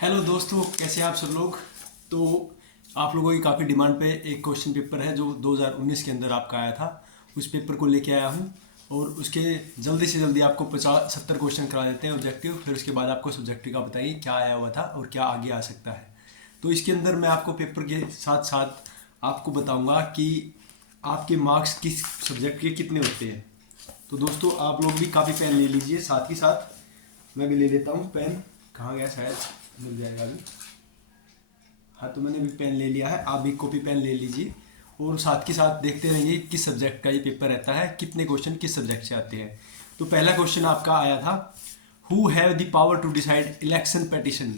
Hello दोस्तों, कैसे हैं आप सब लोग। तो आप लोगों की काफ़ी डिमांड पे एक क्वेश्चन पेपर है जो 2019 के अंदर आपका आया था। उस पेपर को लेके आया हूँ और उसके जल्दी से जल्दी आपको 50-70 क्वेश्चन करा देते हैं ऑब्जेक्टिव। फिर उसके बाद आपको सब्जेक्टिव का बताइए क्या आया हुआ था और क्या आगे आ सकता है। तो इसके अंदर मैं आपको पेपर के साथ साथ आपको बताऊँगा कि आपके मार्क्स किस सब्जेक्ट के कितने होते हैं। तो दोस्तों आप लोग भी काफ़ी पेन ले लीजिए, साथ ही साथ मैं भी ले लेता हूँ पेन। कहाँ गया, शायद मिल जाएगा अभी। हाँ, तो मैंने भी पेन ले लिया है, आप भी कॉपी पेन ले लीजिए और साथ के साथ देखते रहिए किस सब्जेक्ट का ये पेपर रहता है, कितने क्वेश्चन किस सब्जेक्ट से आते हैं। तो पहला क्वेश्चन आपका आया था, who have the power to decide election petition.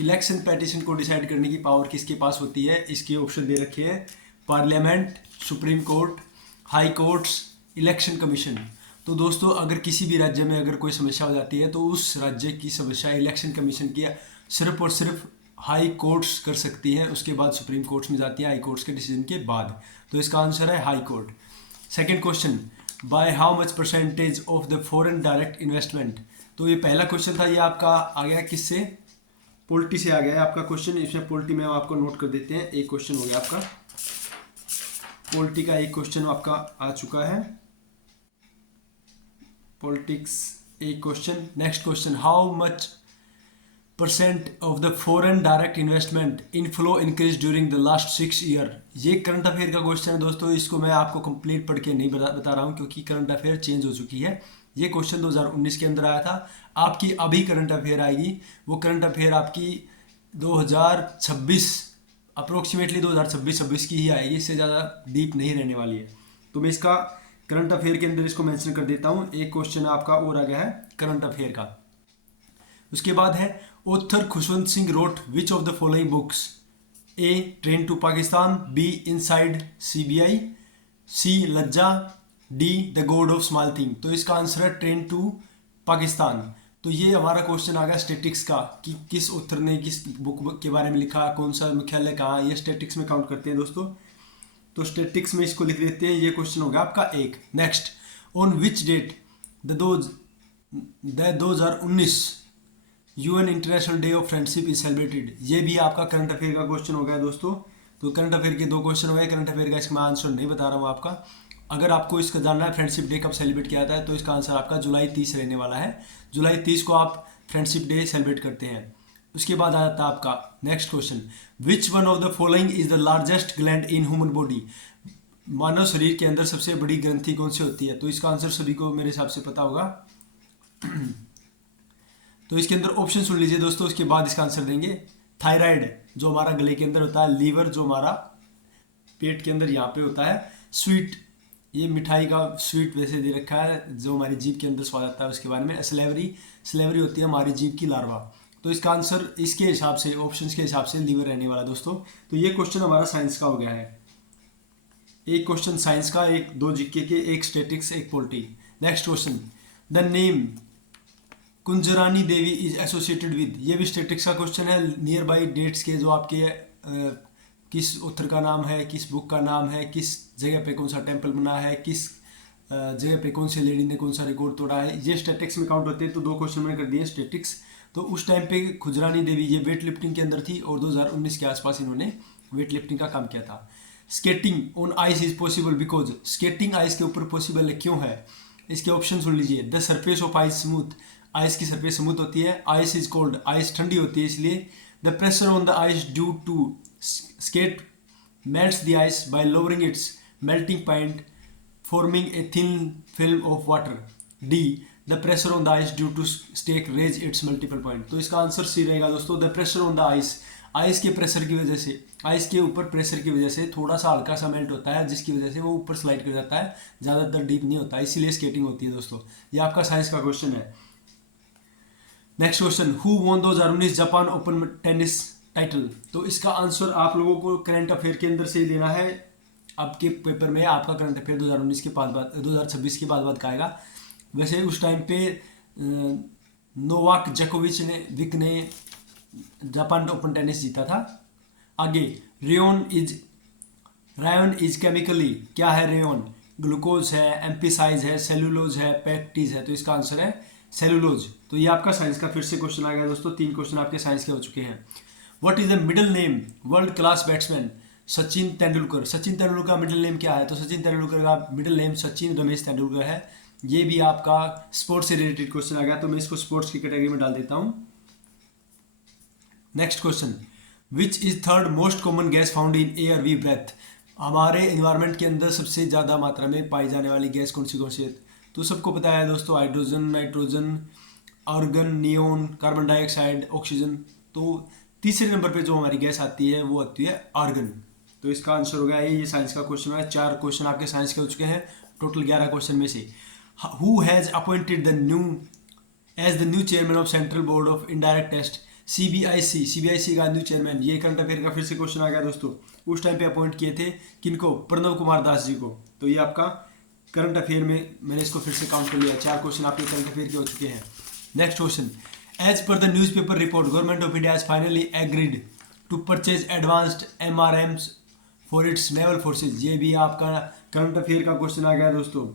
Election petition को डिसाइड करने की पावर किसके पास होती है। इसके ऑप्शन दे रखे हैं, parliament, supreme court, high courts, election commission. तो दोस्तों अगर किसी भी राज्य में अगर कोई समस्या हो जाती है तो उस राज्य की समस्या इलेक्शन कमीशन की सिर्फ और सिर्फ हाई कोर्ट्स कर सकती है, उसके बाद सुप्रीम कोर्ट्स में जाती है हाई कोर्ट्स के डिसीजन के बाद। तो इसका आंसर है high court. Second question, by how much percentage of the foreign direct investment. तो ये पहला क्वेश्चन था, ये आपका आ गया किससे, पोल्टी से आ गया है आपका क्वेश्चन। इसमें पोल्टी में आपको नोट कर देते हैं, एक क्वेश्चन हो गया आपका पोल्टी का, एक क्वेश्चन आपका आ चुका है पॉलिटिक्स, एक question. Next question, how much percent of the foreign direct investment inflow increase during the last 6 year. ये करंट अफेयर का क्वेश्चन है दोस्तों, इसको मैं आपको कंप्लीट पढ़ के नहीं बता रहा हूँ क्योंकि करंट अफेयर चेंज हो चुकी है। ये क्वेश्चन 2019 के अंदर आया था, आपकी अभी करंट अफेयर आएगी, वो करंट अफेयर आपकी 2026 अप्रोक्सीमेटली 2026 की ही आएगी, इससे ज़्यादा डीप नहीं रहने वाली है। तो मैं इसका करंट अफेयर के अंदर इसको मेंशन कर देता हूँ। एक क्वेश्चन आपका और आ गया है करंट अफेयर का। उसके बाद है, author Khushwant Singh wrote which of the following books. A train to Pakistan, B inside CBI, C Lajja, D the god of small thing. तो इसका आंसर है ट्रेन टू पाकिस्तान। तो ये हमारा क्वेश्चन आ गया स्टेटिक्स का कि किस ऑथर ने किस बुक के बारे में लिखा, कौन सा मुख्यालय कहाँ, ये स्टेटिक्स में काउंट करते हैं दोस्तों। तो स्टेटिक्स में इसको लिख देते हैं, ये क्वेश्चन हो गया आपका एक। Next, on which date the 2019 UN international day of friendship is celebrated. ये भी आपका करंट अफेयर का क्वेश्चन हो गया दोस्तों। तो करंट अफेयर के दो क्वेश्चन हो गए, करंट अफेयर का इसका मैं आंसर नहीं बता रहा हूँ आपका। अगर आपको इसका जानना है फ्रेंडशिप डे कब सेलिब्रेट किया जाता है तो इसका आंसर आपका जुलाई 30 रहने वाला है। जुलाई 30 को आप फ्रेंडशिप डे सेलिब्रेट करते हैं। उसके बाद आ जाता है आपका next question, which one of the following is the largest gland in human body. मानव शरीर के अंदर सबसे बड़ी ग्रंथि कौन सी होती है। तो इसका आंसर सभी को मेरे हिसाब से पता होगा। तो इसके अंदर ऑप्शन सुन लीजिए दोस्तों, उसके बाद इसका आंसर देंगे। थायराइड जो हमारा गले के अंदर होता है, लीवर जो हमारा पेट के अंदर यहाँ पे होता है, स्वीट ये मिठाई का स्वीट वैसे दे रखा है जो हमारी जीभ के अंदर स्वाद आता है उसके बारे में। स्लेवरी, स्लेवरी होती है हमारी जीभ की लार्वा। तो इसका आंसर इसके हिसाब से ऑप्शंस के हिसाब से लीवर रहने वाला दोस्तों। तो ये क्वेश्चन हमारा साइंस का हो गया है, एक क्वेश्चन साइंस का, एक दो जीके के, एक स्टेटिक्स, एक poultry. Next question, the name Kunjarani Devi is associated with. ये भी स्टेटिक्स का क्वेश्चन है, नियर बाई डेट्स के जो आपके किस ऑथर का नाम है, किस बुक का नाम है, किस जगह पे कौन सा टेम्पल बना है, किस जगह पे कौन सी लेडी ने कौन सा रिकॉर्ड तोड़ा है, ये स्टेटिक्स में काउंट होते हैं। तो दो क्वेश्चन मैंने कर दिए स्टेटिक्स। तो उस टाइम पे खुजरानी देवी ये वेट लिफ्टिंग के अंदर थी और 2019 के आसपास इन्होंने वेट लिफ्टिंग का काम किया था। Skating on ice is possible because, skating ice के ऊपर पॉसिबल है, क्यों है। इसके ऑप्शन सुन लीजिए, the surface of ice smooth, ice की सरफेस स्मूथ होती है। आइस इज कोल्ड, आइस ठंडी होती है इसलिए। The pressure on the ice due to skate melts the ice by lowering its melting point forming a thin film of water. D the pressure on the ice due to स्टेक raise its multiple point. तो इसका answer C रहेगा दोस्तों, the pressure on the ice. Ice के pressure की वजह से, ice के ऊपर प्रेशर की वजह से थोड़ा सा हल्का सा मेल्ट होता है जिसकी वजह से वो ऊपर स्लाइड कर जाता है, ज़्यादातर डीप नहीं होता, इसीलिए स्केटिंग होती है दोस्तों। ये आपका साइंस का क्वेश्चन है। Next question, who won 2019 Japan open tennis title. तो इसका आंसर आप लोगों को करंट अफेयर के अंदर से ही लेना है। आपके पेपर में आपका करंट अफेयर 2019 के बाद 2026 के बाद का आएगा। वैसे उस टाइम पे नोवाक जोकोविच ने जापान ओपन टेनिस जीता था। आगे, रायन इज केमिकली, क्या है रेयन, ग्लूकोज है, एम्पिसाइज है, सेलुलोज है, पेक्टीज है। तो इसका आंसर है सेलुलोज। तो ये आपका साइंस का फिर से क्वेश्चन आ गया दोस्तों, 3 क्वेश्चन आपके साइंस के हो चुके हैं। What is the middle name world class batsman Sachin Tendulkar. Sachin Tendulkar का मिडिल नेम क्या है? तो सचिन तेंदुलकर का मिडिल नेम सचिन रमेश तेंदुलकर है। ये भी आपका स्पोर्ट्स से रिलेटेड क्वेश्चन आ गया, तो मैं इसको स्पोर्ट्स की कैटेगरी में डाल देता हूँ। Next question, which is third most common gas found in air we breathe. हमारे इन्वायरमेंट के अंदर सबसे ज़्यादा मात्रा में पाई जाने वाली गैस कौन सी है? तो सबको पता है दोस्तों, hydrogen, nitrogen, argon, neon, carbon dioxide, oxygen. तो तीसरे नंबर पे जो हमारी गैस आती है वो आती है आर्गन। तो इसका आंसर हो गया ये साइंस का क्वेश्चन है। 4 क्वेश्चन आपके साइंस के हो चुके हैं टोटल 11 क्वेश्चन में से। Who has appointed the new as the new chairman of central board of indirect test CBIC का न्यू चेयरमैन। ये करंट अफेयर का फिर से क्वेश्चन आ गया दोस्तों। उस टाइम पे अपॉइंट किए थे किनको? प्रणव कुमार दास जी को। तो ये आपका करंट अफेयर में मैंने इसको फिर से काउंट कर लिया। 4 क्वेश्चन आपके करंट अफेयर के हो चुके हैं। Next question, as per the newspaper report government of India has finally agreed to purchase advanced MRMs for its naval forces. ये भी आपका करंट अफेयर का क्वेश्चन आ गया दोस्तों।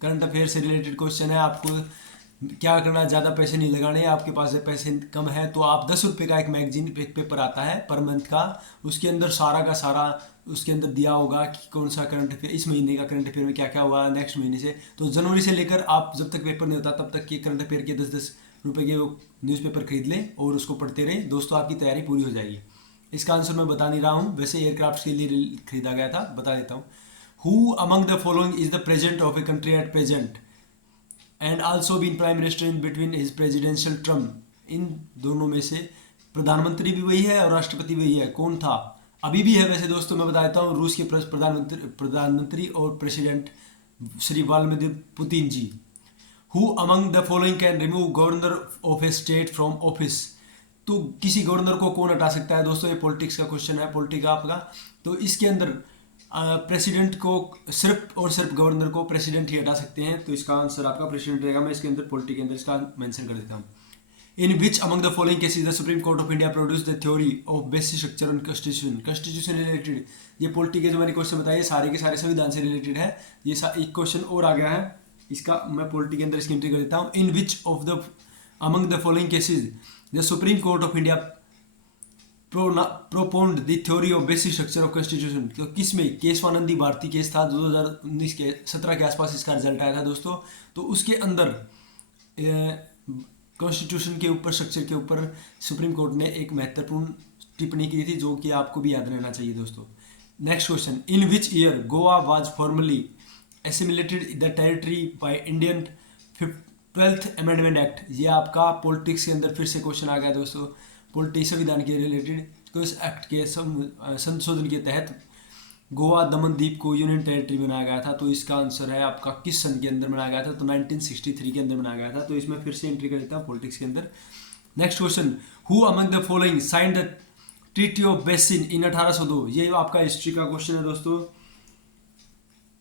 करंट अफेयर से रिलेटेड क्वेश्चन है। आपको क्या करना, ज़्यादा पैसे नहीं लगाने। आपके पास पैसे कम है तो आप 10 रुपये का एक मैगजीन पेपर आता है पर मंथ का, उसके अंदर सारा का सारा उसके अंदर दिया होगा कि कौन सा करंट अफेयर, इस महीने का करंट अफेयर में क्या क्या हुआ नेक्स्ट महीने से। तो जनवरी से लेकर आप जब तक पेपर नहीं होता तब तक के करंट अफेयर के 10-10 रुपये के न्यूज़पेपर खरीद लें और उसको पढ़ते रहें दोस्तों, आपकी तैयारी पूरी हो जाएगी। इसका आंसर मैं बता नहीं रहा हूँ, वैसे एयरक्राफ्ट के लिए खरीदा गया था, बता देता हूँ। Who among the following is the president of a country at present and also been prime minister in between his presidential term. इन दोनों में से प्रधानमंत्री भी वही है और राष्ट्रपति वही है, कौन था? अभी भी है वैसे दोस्तों, मैं बता देता हूँ। रूस के प्रधानमंत्री और president Shri Vladimir Putin ji. Who among the following can remove governor of a state from office. तो किसी गवर्नर को कौन हटा सकता है दोस्तों? ये पॉलिटिक्स का क्वेश्चन है, पॉलिटिक्स आपका। तो इसके अंदर प्रेसिडेंट को सिर्फ और सिर्फ गवर्नर को प्रेसिडेंट ही हटा सकते हैं, तो इसका आंसर आपका प्रेसिडेंट रहेगा। मैं इसके अंदर पॉलिटिक्स के अंदर इसका मेंशन कर देता हूँ। In which among the following cases the supreme court of India produce the theory of basic structure on constitution. Constitution related ये पॉलिटिक्स के जो मैंने क्वेश्चन बताए सारे के सारे संविधान से रिलेटेड है। ये एक क्वेश्चन और आ गया है, इसका मैं पॉलिटिक्स के अंदर इसकी एंट्री कर देता हूँ। In which of the among the following cases the supreme court of India propound the theory of basic structure of constitution. तो किसमें? केशवानंदी भारती केस था 2019 के 17 के आसपास इसका रिजल्ट आया था दोस्तों। तो उसके अंदर कॉन्स्टिट्यूशन के ऊपर, स्ट्रक्चर के ऊपर सुप्रीम कोर्ट ने एक महत्वपूर्ण टिप्पणी की थी जो कि आपको भी याद रहना चाहिए दोस्तों। Next question, in which year Goa was formally assimilated the territory by Indian 12th amendment act. ये आपका पॉलिटिक्स के अंदर फिर से क्वेश्चन आ गया दोस्तों। पॉलिटिक्स संविधान के रिलेटेड इस एक्ट के संशोधन के तहत गोवा दमन द्वीप को यूनियन टेरिटरी बनाया गया था। तो इसका आंसर है आपका किस सन के अंदर बनाया गया था? तो 1963 के अंदर बनाया गया था। तो इसमें फिर से एंट्री कर देता हूँ पॉलिटिक्स के अंदर। Next question, who among the following signed the treaty of Bassein in 1802। ये आपका हिस्ट्री का क्वेश्चन है दोस्तों।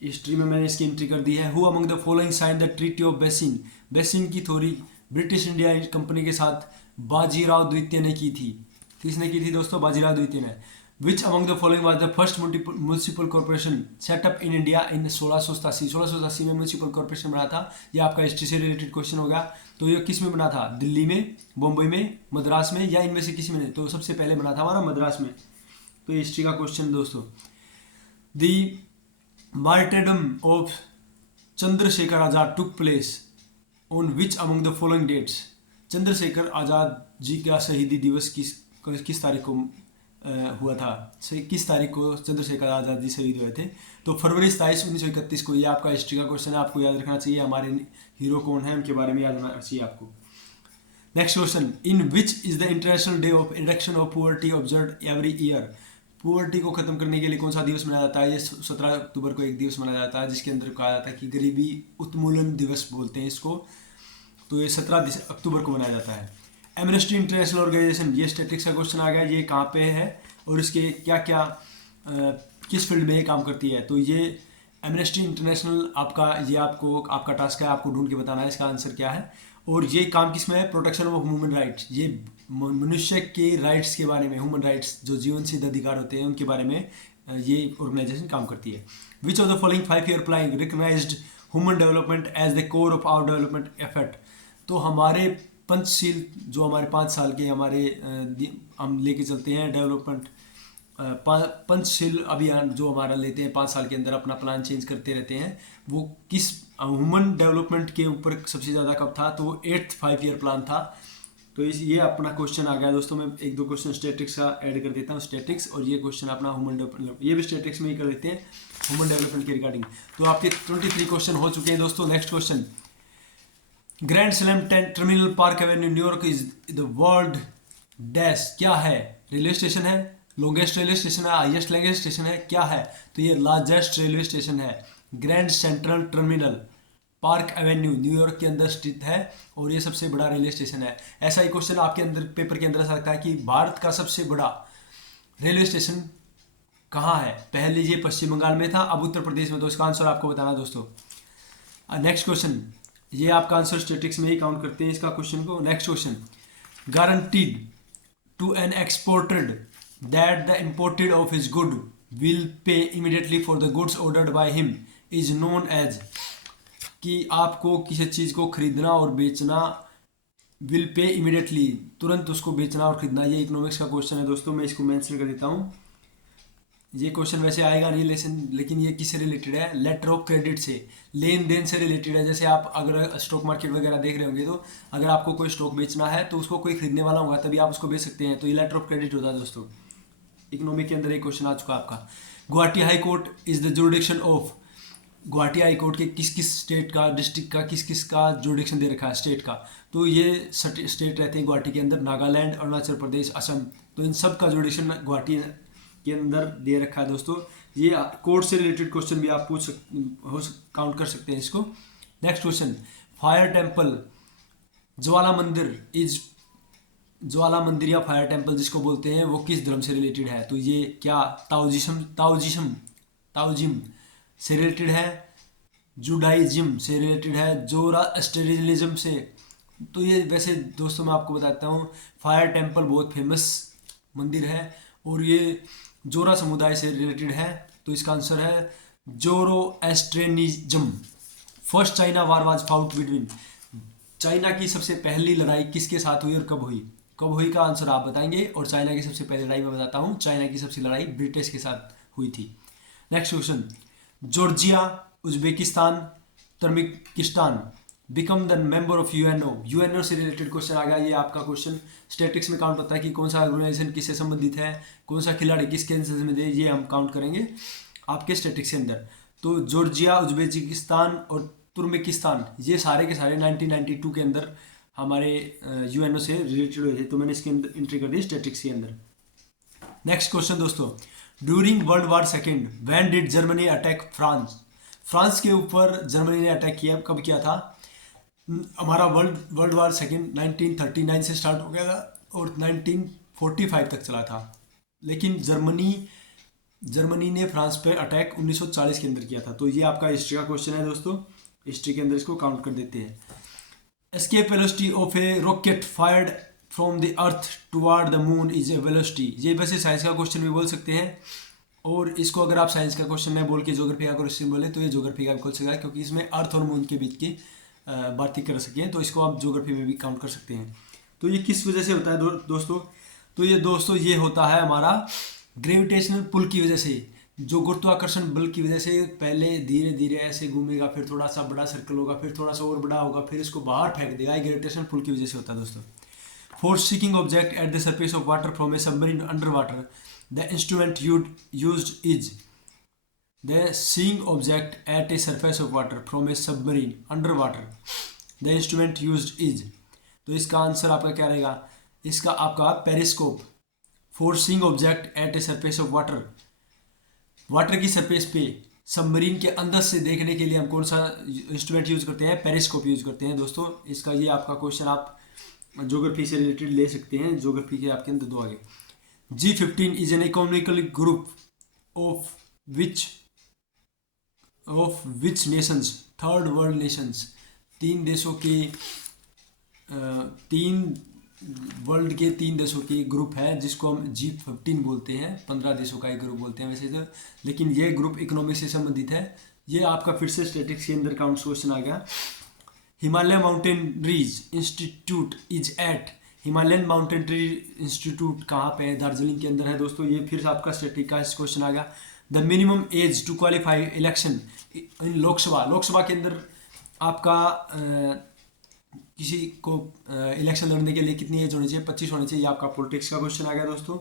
हिस्ट्री में मैंने इसकी एंट्री कर दी है। Who among the following signed the treaty of basin. Basin की थ्योरी ब्रिटिश इंडिया कंपनी के साथ बाजीराव द्वितीय ने की थी। किसने की थी दोस्तों? बाजीराव द्वितीय ने। विच among the following was the first municipal corporation setup in India in 1687 में म्यूनिसिपल कॉर्पोरेशन बना था। ये आपका हिस्ट्री से रिलेटेड क्वेश्चन होगा। तो ये किस में बना था? दिल्ली में, बम्बई में, मद्रास में, या इनमें से किसी में? तो सबसे पहले बना था हमारा मद्रास में। तो हिस्ट्री का क्वेश्चन दोस्तों। The martyrdom of Chandrashekhar Azad took place on which among the following dates. Chandrashekhar Azad ji का शहीदी दिवस किस तारीख को हुआ था? किस तारीख को चंद्रशेखर आजाद जी शहीद हुए थे? तो फरवरी 27, 1931 को। ये आपका हिस्ट्री का क्वेश्चन है, आपको याद रखना चाहिए। हमारे हीरो कौन है उनके बारे में याद होना चाहिए आपको। Next question, in which is the international day of reduction of poverty observed every year. Poverty को खत्म करने के लिए कौन सा दिवस मनाया जाता है? ये 17 अक्टूबर को एक दिवस मनाया जाता है जिसके अंदर कहा जाता है कि गरीबी उन्मूलन दिवस बोलते हैं इसको। तो ये 17 अक्टूबर को मनाया जाता है। एमनेस्टी इंटरनेशनल ऑर्गेनाइजेशन, ये स्टैटिस्टिक्स का क्वेश्चन आ गया। ये कहाँ पे है और इसके क्या क्या किस फील्ड में ये काम करती है? तो ये एमनेस्टी इंटरनेशनल आपका, ये आपका टास्क है, आपको ढूंढ के बताना है इसका आंसर क्या है। और ये काम किस में है? Protection of human rights. ये मनुष्य के राइट्स के बारे में, ह्यूमन राइट्स जो जीवन सिद्ध अधिकार होते हैं उनके बारे में ये ऑर्गेनाइजेशन काम करती है। Which of the following 5-year plan recognised human development as the core of our development effort. तो हमारे पंचशील जो हमारे 5 साल के हमारे हम लेके चलते हैं डेवलपमेंट पंचशील अभियान जो हमारा लेते हैं 5 साल के अंदर अपना प्लान चेंज करते रहते हैं, वो किस ह्यूमन डेवलपमेंट के ऊपर सबसे ज़्यादा कब था, तो वो 8th 5 ईयर प्लान था। तो ये अपना क्वेश्चन आ गया दोस्तों। मैं 1-2 क्वेश्चन स्टैटिक्स का ऐड कर देता हूँ, स्टैटिक्स, और ये क्वेश्चन अपना ह्यूमन डेवलपमेंट, ये भी स्टैटिक्स में ही कर देते हैं ह्यूमन डेवलपमेंट के रिगार्डिंग। तो आपके 23 क्वेश्चन हो चुके हैं दोस्तों। Next question, grand slam terminal park Avenue New York is the world dash, क्या है? रेलवे स्टेशन है, लॉन्गेस्ट रेलवे स्टेशन है, हाईएस्ट लैंग्वेज स्टेशन है, क्या है? तो ये लार्जेस्ट रेलवे स्टेशन है, grand central terminal park Avenue New York के अंदर स्थित है, और ये सबसे बड़ा रेलवे स्टेशन है। ऐसा ही क्वेश्चन आपके अंदर पेपर के अंदर आ सकता है कि भारत का सबसे बड़ा रेलवे स्टेशन कहाँ है? पहले ये पश्चिम बंगाल में था, अब उत्तर प्रदेश में। तो इसका आंसर आपको बताना दोस्तों। नेक्स्ट क्वेश्चन, ये आपका आंसर स्टैटिक्स में ही काउंट करते हैं इसका क्वेश्चन को। Next question, guaranteed to an exported that the imported of his good will pay immediately for the goods ordered by him is known as, कि आपको किसी चीज़ को खरीदना और बेचना, विल पे इमीडिएटली, तुरंत उसको बेचना और खरीदना, ये इकोनॉमिक्स का क्वेश्चन है दोस्तों। मैं इसको मेंशन कर देता हूँ। ये क्वेश्चन वैसे आएगा नहीं लेकिन ये किससे रिलेटेड है? लेटर ऑफ क्रेडिट से, लेन देन से रिलेटेड है। जैसे आप अगर स्टॉक मार्केट वगैरह देख रहे होंगे, तो अगर आपको कोई स्टॉक बेचना है तो उसको कोई खरीदने वाला होगा तभी आप उसको बेच सकते हैं, तो ये लेटर ऑफ क्रेडिट होता है दोस्तों। इकोनॉमिक के अंदर एक क्वेश्चन आ चुका आपका। Guwahati high court is the jurisdiction of, Guwahati high court के किस किस स्टेट का, डिस्ट्रिक्ट का, किस किस का जुरिडिक्शन दे रखा है स्टेट का? तो ये स्टेट रहते हैं गुवाहाटी के अंदर, नागालैंड, अरुणाचल प्रदेश, असम। तो इन सब का जुरिडिक्शन गुवाहाटी के अंदर दे रखा है दोस्तों। ये कोर्ट से रिलेटेड क्वेश्चन भी आप काउंट कर सकते हैं इसको। नेक्स्ट क्वेश्चन, फायर टेम्पल ज्वाला मंदिर या फायर टेम्पल जिसको बोलते हैं, वो किस धर्म से रिलेटेड है? तो ये क्या ताओजिम से रिलेटेड है, जुडाइज्म से रिलेटेड है, जोरास्ट्रियनिज्म से। तो ये वैसे दोस्तों मैं आपको बताता हूँ, फायर टेम्पल बहुत फेमस मंदिर है और ये जोरा समुदाय से रिलेटेड है। तो इसका आंसर है Zoroastrianism. First China war was fought between, China की सबसे पहली लड़ाई किसके साथ हुई और कब हुई का आंसर आप बताएंगे। और चाइना की सबसे पहली लड़ाई मैं बताता हूँ, चाइना की सबसे लड़ाई ब्रिटिश के साथ हुई थी। Next question, Georgia, Uzbekistan, Turkmenistan become the member of UNO से रिलेटेड क्वेश्चन आ गया। ये आपका क्वेश्चन स्टैटिक्स में काउंट होता है कि कौन सा ऑर्गेनाइजेशन किससे संबंधित है, कौन सा खिलाड़ी किसके संबंधित है, ये हम काउंट करेंगे आपके स्टैटिक्स के अंदर। तो जॉर्जिया, उज्बेकिस्तान और तुर्कमेनिस्तान ये सारे के सारे 1992 के अंदर हमारे यूएनओ से रिलेटेड हुए थे। तो मैंने इसके अंदर एंट्री कर दी स्टैटिक्स के अंदर। नेक्स्ट क्वेश्चन दोस्तों, during world war second when did Germany attack France के ऊपर जर्मनी ने अटैक किया, कब किया था? हमारा वर्ल्ड वार सेकेंड 1939 से स्टार्ट हो गया था और 1945 तक चला था। लेकिन जर्मनी ने फ्रांस पे अटैक 1940 के अंदर किया था। तो ये आपका हिस्ट्री का क्वेश्चन है दोस्तों, हिस्ट्री के अंदर इसको काउंट कर देते हैं। Escape velocity of A rocket fired from the earth toward the moon is a velocity. ये वैसे साइंस का क्वेश्चन भी बोल सकते हैं, और इसको अगर आप साइंस का क्वेश्चन में बोल के ज्योग्राफी का क्वेश्चन बोले तो ये ज्योग्राफी का भी बोल सकता है, क्योंकि इसमें अर्थ और मून के बीच की बातचीत कर सकें, तो इसको आप ज्योग्राफी में भी काउंट कर सकते हैं। तो ये किस वजह से होता है दोस्तों? तो ये होता है हमारा ग्रेविटेशनल पुल की वजह से, जो गुरुत्वाकर्षण बल की वजह से पहले धीरे धीरे ऐसे घूमेगा, फिर थोड़ा सा बड़ा सर्कल होगा, फिर थोड़ा सा और बड़ा होगा, फिर इसको बाहर फेंक देगा। ये ग्रेविटेशनल पुल की वजह से होता है दोस्तों। Force seeking object at the surface of water from A submarine under water, the instrument used is the seeing object at a surface of water from a submarine underwater, the instrument used is। तो इसका answer आपका क्या रहेगा? इसका आपका periscope. For seeing object at a surface of water की surface पे submarine के अंदर से देखने के लिए हम कौन सा इंस्ट्रूमेंट यूज करते हैं? पेरिस्कोप यूज करते हैं दोस्तों। इसका ये आपका क्वेश्चन आप ज्योग्राफी से रिलेटेड ले सकते हैं, ज्योग्राफी के आपके अंदर दो आगे। G15 is an economical group of which Nations, third world Nations, तीन देशों के ग्रुप है जिसको हम G15 बोलते हैं। 15 देशों का एक ग्रुप बोलते हैं वैसे तो, लेकिन ये ग्रुप इकोनॉमिक से संबंधित है। ये आपका फिर से स्टैटिक्स के अंदर काउंट क्वेश्चन आ गया। Himalaya mountaineering institute is at, Himalayan mountaineering institute कहाँ पे है? दार्जिलिंग के अंदर है दोस्तों। ये फिर से आपका स्टैटिक का क्वेश्चन आ गया। The minimum age to qualify election in Lok Sabha, Lok Sabha के अंदर आपका किसी को इलेक्शन लड़ने के लिए कितनी एज होनी चाहिए? 25 होनी चाहिए। ये आपका पॉलिटिक्स का क्वेश्चन आ गया दोस्तों।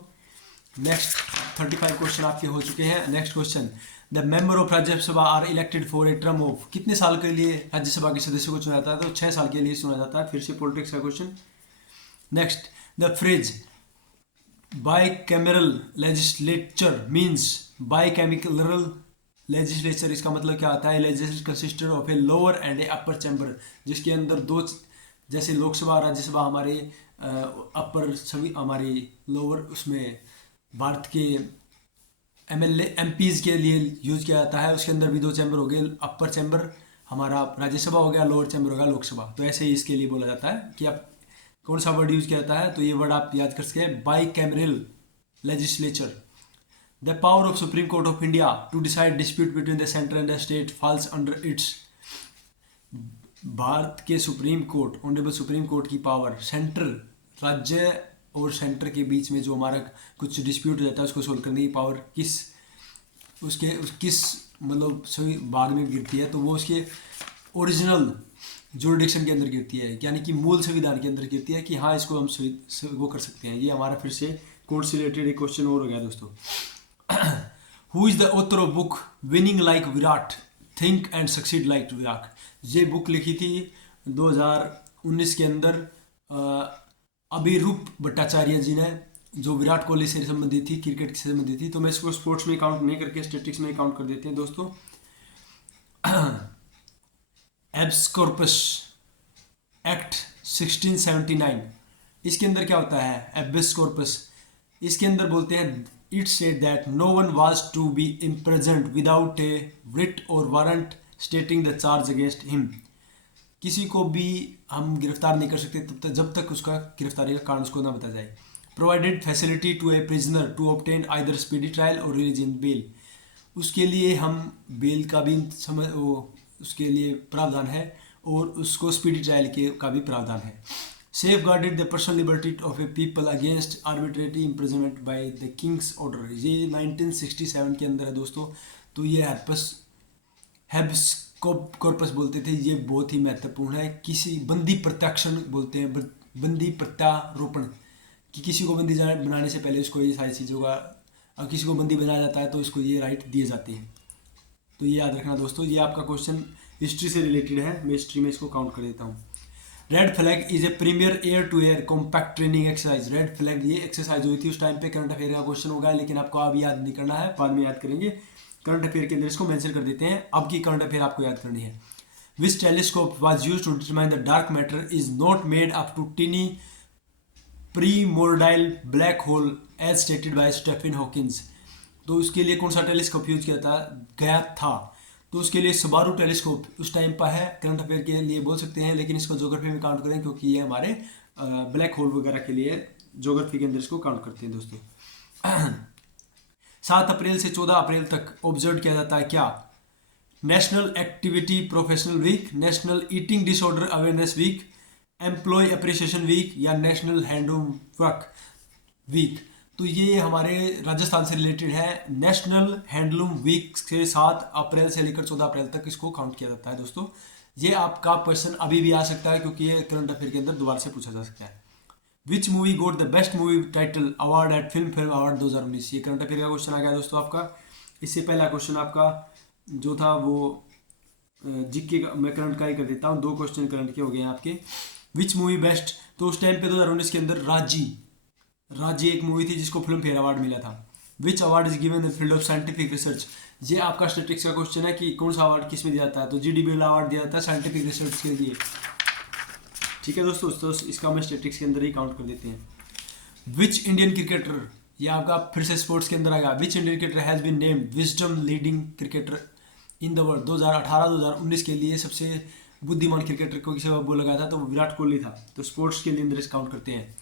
नेक्स्ट 35 क्वेश्चन आपके हो चुके हैं। Next question, the member of Rajya Sabha are elected for a term of, कितने साल के लिए राज्यसभा के सदस्य को चुना जाता है? तो 6 साल के लिए चुना जाता है। फिर से पॉलिटिक्स का question. Next, the phrase bicameral legislature means, bicameral legislature इसका मतलब क्या आता है? Legislature consisted of a lower and A upper chamber, जिसके अंदर दो, जैसे लोकसभा राज्यसभा हमारे अपर सभी हमारी लोअर, उसमें भारत के एमएलए एमपीज के लिए यूज किया जाता है। उसके अंदर भी दो चैम्बर हो गए, अपर चैम्बर हमारा राज्यसभा हो गया, लोअर चैम्बर हो गया लोकसभा। तो ऐसे ही इसके लिए बोला जाता है कि आप कौन सा वर्ड यूज किया जाता है, तो ये वर्ड आप याद कर सकते हैं, bicameral legislature. The power of supreme court of India to decide dispute between the centre and the state falls under its, Bharat के supreme court, honourable supreme court की पावर, सेंटर, राज्य और सेंटर के बीच में जो हमारा कुछ डिस्प्यूट हो जाता है उसको सोल्व करने की पावर किस मतलब सभी भाग में गिरती है? तो वो उसके ओरिजिनल जुरिडिक्शन के अंदर गिरती है, यानी कि मूल संविधान के अंदर गिरती है कि हाँ इसको हम वो कर सकते हैं। ये हमारा फिर से कोर्ट से रिलेटेड एक क्वेश्चन और हो गया दोस्तों। Who is the author of book winning like Virat, think and succeed like Virat? ये बुक लिखी थी 2019 के अंदर अभिरूप भट्टाचार्य जी ने, जो विराट कोहली से संबंधित थी, क्रिकेट से संबंधित थी। तो मैं इसको स्पोर्ट्स में काउंट नहीं करके स्टैटिस्टिक्स में काउंट कर देते हैं दोस्तों। एब्स कॉर्पस एक्ट 1679, इसके अंदर क्या होता है? एब्स कॉर्पस, इसके अंदर बोलते हैं it said that no one was to be imprisoned without a writ or warrant stating the charge against him, किसी को भी हम गिरफ्तार नहीं कर सकते तब तक जब तक उसका गिरफ्तारी का कारण उसको ना बताया जाए। Provided facility to a prisoner to obtain either speedy trial और रिलीज इन बेल, उसके लिए हम बेल का भी उसके लिए प्रावधान है और उसको स्पीडी ट्रायल के का भी प्रावधान है। Safe guarded the personal liberty of A people against arbitrary imprisonment by the Kings order, ये 1967 के अंदर है दोस्तों। तो ये हैब्स कॉर्पस बोलते थे, ये बहुत ही महत्वपूर्ण है। किसी बंदी प्रत्याक्षण बोलते हैं, बंदी प्रत्यारोपण, कि किसी को बंदी बनाने से पहले उसको ये सारी चीज़ों का, अब किसी को बंदी बनाया जाता है तो उसको ये राइट दिए जाते हैं। तो ये याद रखना दोस्तों। ये आपका क्वेश्चन हिस्ट्री से रिलेटेड है, मैं हिस्ट्री में इसको काउंट कर देता हूँ। Red flag is a premier air to air compact training exercise, red flag ये एक्सरसाइज हुई थी उस टाइम पे, करंट अफेयर का क्वेश्चन होगा, लेकिन आपको अभी याद नहीं करना है, बाद में याद करेंगे। करंट अफेयर के अंदर इसको मेंशन कर देते हैं, अब की करंट अफेयर आपको याद करनी है। Which telescope was used to determine the dark matter is not made up to tiny primordial black hole as stated by Stephen Hawking, तो उसके लिए कौन सा टेलीस्कोप यूज किया गया था? तो उसके लिए सबारू टेलीस्कोप उस टाइम पर है, करंट अफेयर के लिए बोल सकते हैं, लेकिन इसको ज्योग्राफी में काउंट करें क्योंकि ये हमारे ब्लैक होल वगैरह के लिए ज्योग्राफी के अंदर इसको काउंट करते हैं दोस्तों। 7 अप्रैल से 14 अप्रैल तक ऑब्जर्व किया जाता है क्या? National activity professional week, national eating disorder awareness week, employ appreciation week या नेशनल हैंडलूम वर्क वीक। तो ये हमारे राजस्थान से रिलेटेड है। नेशनल हैंडलूम वीक से 7 अप्रैल से लेकर 14 अप्रैल तक इसको काउंट किया जाता है दोस्तों। ये आपका क्वेश्चन अभी भी आ सकता है क्योंकि ये करंट अफेयर के अंदर दोबारा से पूछा जा सकता है। Which movie goat the best movie title award eight film fair award 2019, ये करंट अफेयर का क्वेश्चन आ गया दोस्तों आपका। इससे पहला क्वेश्चन आपका जो था वो जीके का, मैं करंट का ही कर देता हूँ, 2 क्वेश्चन करंट के हो गए हैं आपके। विच मूवी बेस्ट, तो उस टाइम पे 2019 के अंदर राजी एक मूवी थी जिसको फिल्म फेयर अवार्ड मिला था। Which award is given in the field of scientific research, ये आपका स्टैटिस्टिक्स का क्वेश्चन है कि कौन सा अवार्ड किस में दिया जाता है, तो जीडी बिरला अवार्ड दिया जाता है साइंटिफिक रिसर्च के लिए। ठीक है दोस्तों, तो इसका मैं स्टैटिस्टिक्स के अंदर ही काउंट कर देते हैं। विच इंडियन क्रिकेटर, ये आपका फिर से स्पोर्ट्स के अंदर आएगा। Which Indian cricketer has been named Wisden leading cricketer in the world, 2018-2019 के लिए सबसे बुद्धिमान क्रिकेटर को किसी बोला गया था, तो विराट कोहली था। तो स्पोर्ट्स के लिए अंदर काउंट करते हैं।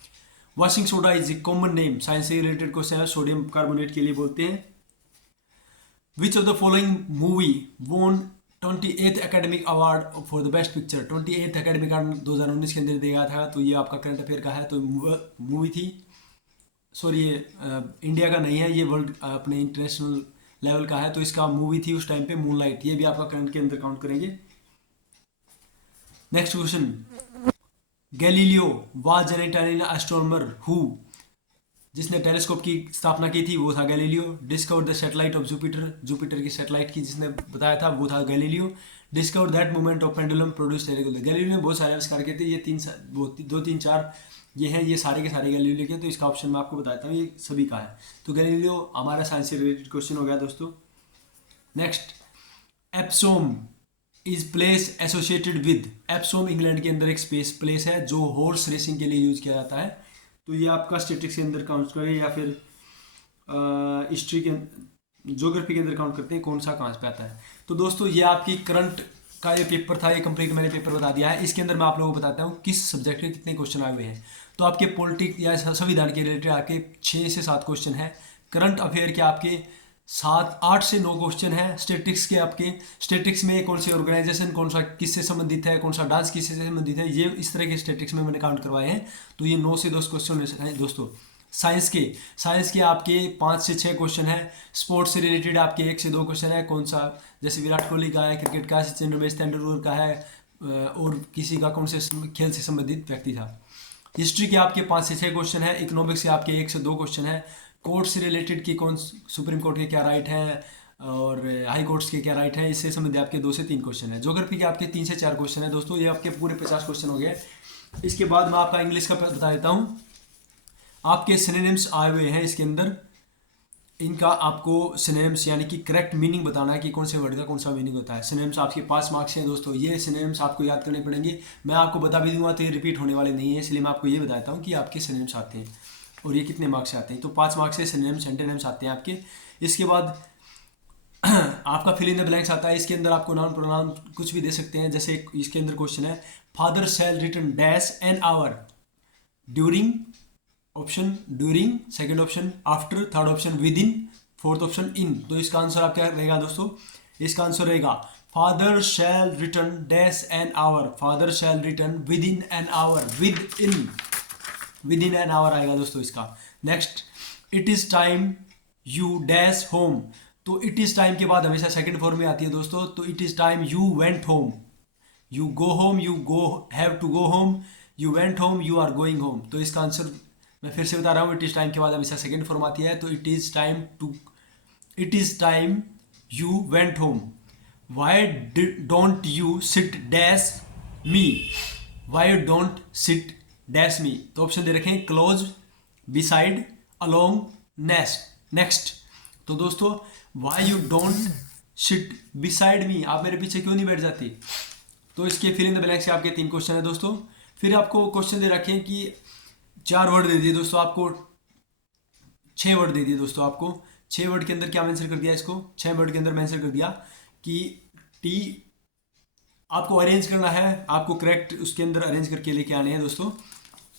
Washing soda is a common name, science से रिलेटेड क्वेश्चन है, सोडियम कार्बोनेट के लिए बोलते हैं। विच ऑफ द फॉलोइंग मूवी वोन 28th academic award for the best picture, 28th academic award 2019 के अंदर दिया गया था। तो ये आपका करंट अफेयर का है। तो मूवी थी, सॉरी ये इंडिया का नहीं है, ये वर्ल्ड अपने इंटरनेशनल लेवल का है। तो इसका मूवी थी उस टाइम पे मूनलाइट, ये भी आपका करंट के अंदर काउंट करेंगे। Next question, Galileo was an Italian astronomer who, जिसने टेलीस्कोप की स्थापना की थी वो था Galileo. Discover the satellite of Jupiter, Jupiter की सैटेलाइट की जिसने बताया था वो था Galileo. Discover that movement of pendulum produced regular, Galileo ने बहुत सारे आविष्कार किए थे। ये दो तीन चार ये हैं, ये सारे के सारे गैलीलियो के। तो इसका ऑप्शन मैं आपको बताता हूँ, ये सभी का है। तो गैलीलियो हमारा साइंस से रिलेटेड क्वेश्चन हो गया दोस्तों। Next, Epsom is place associated with, Epsom England के अंदर एक स्पेस प्लेस है जो हॉर्स रेसिंग के लिए यूज किया जाता है। तो ये आपका स्टेटिक्स के अंदर काउंट करें या फिर हिस्ट्री के ज्योग्राफी के अंदर काउंट करते हैं, कौन सा कहाँ पे आता है। तो दोस्तों ये आपकी करंट का ये पेपर था, ये कंप्लीट मैंने पेपर बता दिया है। इसके अंदर मैं आप लोगों को बताता हूँ किस सब्जेक्ट के कितने क्वेश्चन आए हुए हैं। तो आपके पॉलिटिक्स या संविधान के रिलेटेड आपके 6 से 7 क्वेश्चन है। करंट अफेयर के आपके 8 से 9 क्वेश्चन है। स्टेटिक्स के आपके, स्टेटिक्स में कौन सी ऑर्गेनाइजेशन कौन सा किससे संबंधित है, कौन सा डांस किससे संबंधित है, ये इस तरह के स्टेटिक्स में मैंने काउंट करवाए हैं। तो ये 9 से 10 क्वेश्चन हैं दोस्तों। साइंस के आपके 5 से 6 क्वेश्चन है। स्पोर्ट्स से रिलेटेड आपके 1 से 2 क्वेश्चन है, कौन सा जैसे विराट कोहली का है, क्रिकेट का सचिन रमेश तेंदुलकर का है, और किसी का कौन से खेल से संबंधित व्यक्ति था। हिस्ट्री के आपके 5 से 6 क्वेश्चन है। इकोनॉमिक्स के आपके 1 से 2 क्वेश्चन है। कोर्ट से रिलेटेड की कौन सुप्रीम कोर्ट के क्या राइट हैं और हाई कोर्ट्स के क्या राइट हैं, इससे संबंधित आपके 2 से 3 क्वेश्चन है। ज्योग्राफी के आपके 3 से 4 क्वेश्चन है दोस्तों। ये आपके पूरे 50 क्वेश्चन हो गए। इसके बाद मैं आपका इंग्लिश का बता देता हूँ। आपके सिनोनिम्स आए हुए हैं इसके अंदर, इनका आपको सिनोनिम्स यानी कि करेक्ट मीनिंग बताना है कि कौन से वर्ड का कौन सा मीनिंग होता है। सिनोनिम्स आपके 5 मार्क्स हैं दोस्तों। ये सिनोनिम्स आपको याद करने पड़ेंगे। मैं आपको बता भी दूंगा तो ये रिपीट होने वाले नहीं है, इसलिए मैं आपको ये बताता हूँ कि आपके सिनोनिम्स आते हैं और ये कितने मार्क्स से आते हैं। तो 5 मार्क्स से सिनोनिम्स एंटोनिम्स आते हैं आपके। इसके बाद आपका फिल इन द ब्लैंक्स आता है। इसके अंदर आपको नाउन प्रोनाउन कुछ भी दे सकते हैं। जैसे इसके अंदर क्वेश्चन है, father shall written dash an hour during, option during, second option after, third option within, fourth option in. तो इसका आंसर आप क्या रहेगा दोस्तों, इसका आंसर रहेगा father shall written dash an hour, father shall written within in an आवर, an in an आवर आएगा दोस्तों इसका। Next, it is time you dash home. तो इट इज टाइम के बाद हमेशा सेकंड फॉर्म में आती है दोस्तों। तो it is time you went home, you go home, you go have to go home, you went home, you are going home. तो इसका आंसर मैं फिर से बता रहा हूँ, इट इज टाइम के बाद हमेशा सेकंड फॉर्म आती है। तो it is time you went home. Why don't you sit dash me, why don't sit dash मी। तो ऑप्शन दे रखे हैं क्लोज, बिसाइड, अलोंग, नेक्स्ट। तो दोस्तों why you don't sit beside me, आप मेरे पीछे क्यों नहीं बैठ जाती। तो इसके फिल इन द ब्लैंक्स के आपके 3 क्वेश्चन है दोस्तों। फिर आपको क्वेश्चन दे रखे हैं कि 4 वर्ड दे दिए दोस्तों आपको, 6 वर्ड दे दिए दोस्तों आपको। 6 वर्ड के अंदर क्या मेंशन कर दिया, इसको 6 वर्ड के अंदर मेंशन कर दिया कि टी आपको अरेंज करना है, आपको करेक्ट उसके अंदर अरेंज करके लेके आने हैं दोस्तों।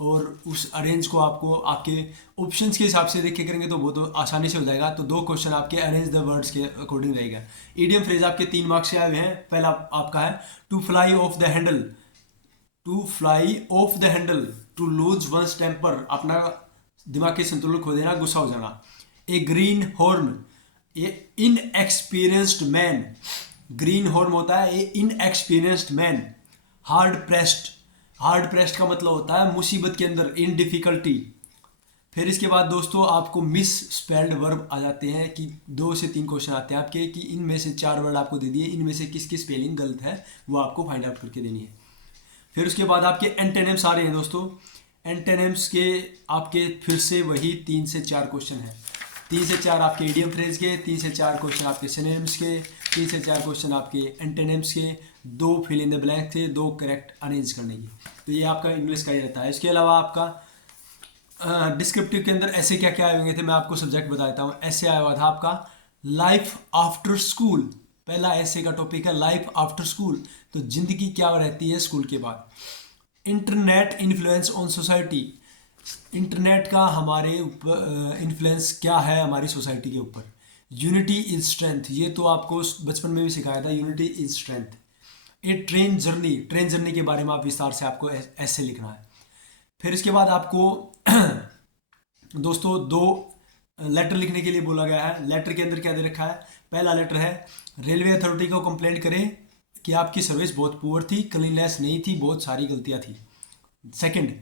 और उस अरेंज को आपको आपके ऑप्शंस के हिसाब से देखे करेंगे तो बहुत आसानी से हो जाएगा। तो 2 क्वेश्चन आपके अरेंज द वर्ड्स के अकॉर्डिंग रहेगा। ईडियम फ्रेज आपके 3 मार्क्स से आए हुए हैं। पहला आपका है to fly off the handle, to fly off the handle, to lose one's temper, अपना दिमाग के संतुलन खो देना, गुस्सा हो जाना। A green horn, a inexperienced man, green horn होता है a inexperienced man. Hard pressed, hard pressed का मतलब होता है मुसीबत के अंदर, इन डिफिकल्टी। फिर इसके बाद दोस्तों आपको मिस स्पेल्ड वर्ब आ जाते हैं कि 2 से 3 क्वेश्चन आते हैं आपके कि इनमें से 4 वर्ड आपको दे दिए, इनमें से किसकी स्पेलिंग गलत है वो आपको फाइंड आउट करके देनी है। फिर उसके बाद आपके एंटेनिम्स आ रहे हैं दोस्तों। एंटेनिम्स के आपके फिर से वही 3 से 4 क्वेश्चन हैं। 3 से 4 आपके इडियम फ्रेज के, 3 से 4 क्वेश्चन आपके सिनोनिम्स के, 3 से 4 क्वेश्चन आपके एंटेनिम्स के, 2 फिल इन द ब्लैंक थे, 2 करेक्ट अरेंज करने की। तो ये आपका इंग्लिश का ही रहता है। इसके अलावा आपका डिस्क्रिप्टिव के अंदर ऐसे क्या क्या आए हुए थे मैं आपको सब्जेक्ट बता देता हूँ। ऐसे आया हुआ था आपका लाइफ आफ्टर स्कूल, पहला ऐसे का टॉपिक है लाइफ आफ्टर स्कूल, तो जिंदगी क्या रहती है स्कूल के बाद। Internet influence on society, internet का हमारे ऊपर इन्फ्लुएंस क्या है हमारी सोसाइटी के ऊपर। यूनिटी इज स्ट्रेंथ, ये तो आपको बचपन में भी सिखाया था, unity is strength. A train journey, train journey के बारे में आप विस्तार से आपको ऐसे लिखना है। फिर इसके बाद आपको दोस्तों दो लेटर लिखने के लिए बोला गया है। लेटर के अंदर क्या दे रखा है? पहला लेटर है, रेलवे अथॉरिटी को कंप्लेंट करें कि आपकी सर्विस बहुत पुअर थी, क्लीननेस नहीं थी, बहुत सारी गलतियां थी। Second,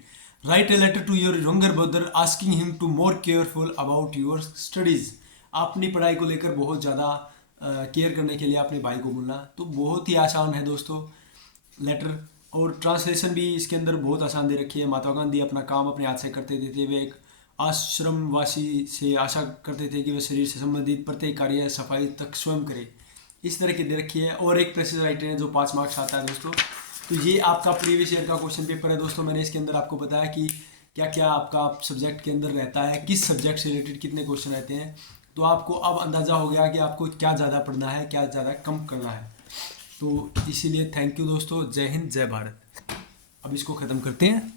write a letter to your younger brother asking him to more careful about your studies. अपनी पढ़ाई को लेकर बहुत ज़्यादा केयर करने के लिए अपने भाई को बोलना। तो बहुत ही आसान है दोस्तों लेटर, और ट्रांसलेशन भी इसके अंदर बहुत आसान दे रखी है। महात्मा गांधी अपना काम अपने हाथ से करते थे, वे एक आश्रमवासी से आशा करते थे कि वह शरीर से संबंधित प्रत्येक कार्य सफाई तक स्वयं करे। इस तरह की दे रखी है। और एक प्रेसिस राइटर है जो 5 मार्क्स आता है दोस्तों। तो ये आपका प्रीवियस ईयर का क्वेश्चन पेपर है दोस्तों। मैंने इसके अंदर आपको बताया कि क्या क्या आपका सब्जेक्ट के अंदर रहता है, किस सब्जेक्ट से रिलेटेड कितने क्वेश्चन रहते हैं। तो आपको अब अंदाज़ा हो गया कि आपको क्या ज़्यादा पढ़ना है, क्या ज़्यादा कम करना है। तो इसीलिए थैंक यू दोस्तों। जय हिंद, जय भारत। अब इसको ख़त्म करते हैं।